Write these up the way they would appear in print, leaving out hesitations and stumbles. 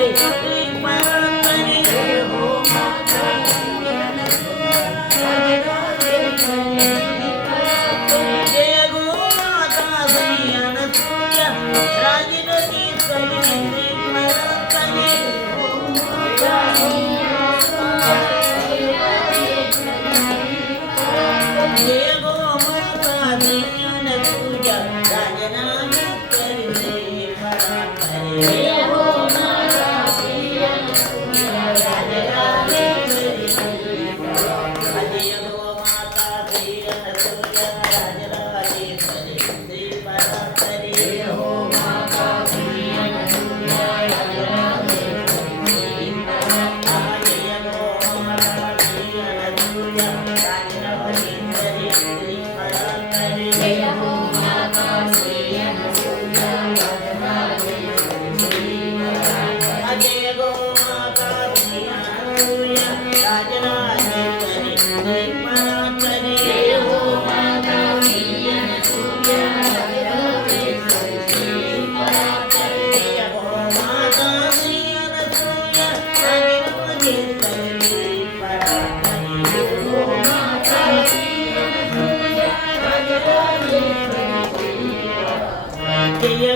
राजराजेश्वरी श्री परात्परे जय हो राजराजेश्वरी जय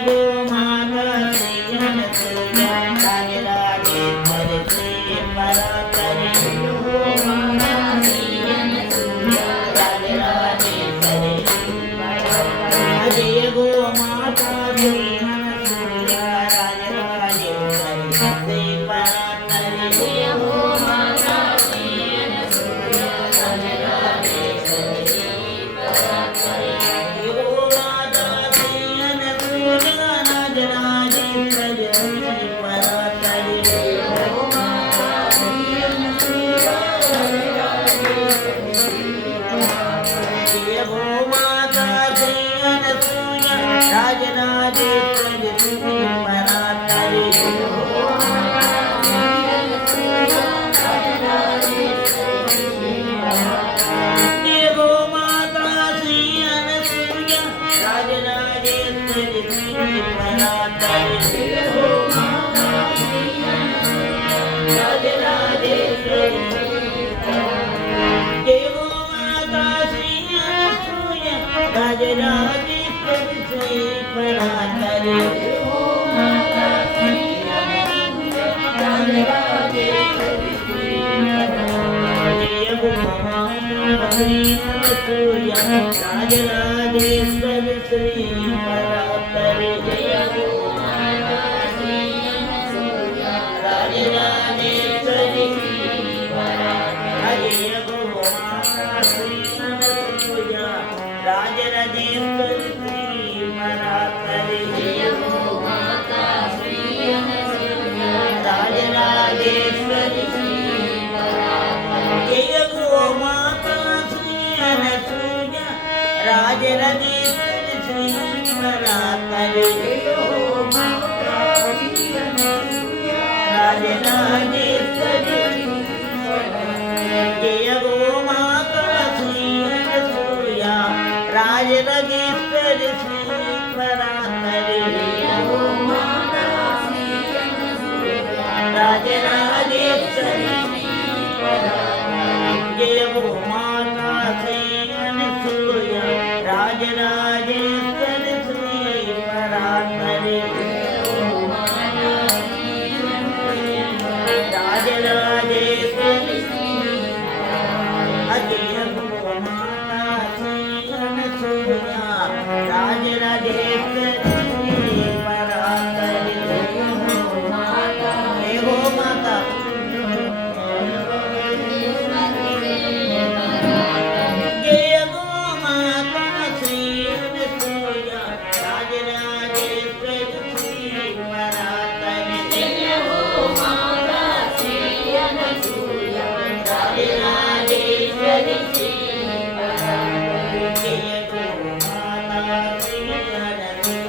हो माता श्री अनसूया राजराजेश्वरी श्री परात्परे जय हो माता श्री अनसूया राजराजेश्वरी श्री परात्परे जय हो माता श्री अनसूया राजराजेश्वरी श्री परात्परे जय हो माता श्री अनसूया राजराजेश्वरी जय हो माता श्री अनसूया राजराजेश्वरी श्री परात्परे जय हो माता श्री अनसूया राजराजेश्वरी जय हो माता श्री अनसूया राजराजेश्वरी श्री परात्परे जय हो माता श्री अनसूया राजराजेश्वरी श्री जय हो माता श्री अनसूया राजराजेश्वरी श्री परात्परे जय हो माता जय हो माता राजराजेश्वरी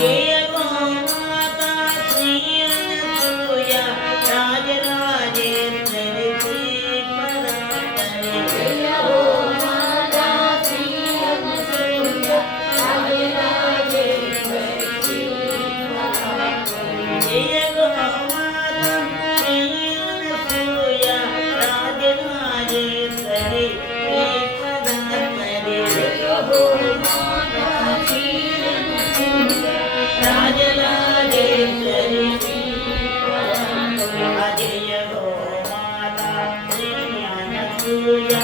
जय गो माता श्री अनसूया राजराजेश्वरी श्री परात्परी जय गो माता श्री अनसूया राजराजेश्वरी जय गो माता श्री अनसूया राजराजेश्वरी श्री परात्परी जय गो माता श्री अनसूया राजराजेश्वरी जय गो माता श्री अनसूया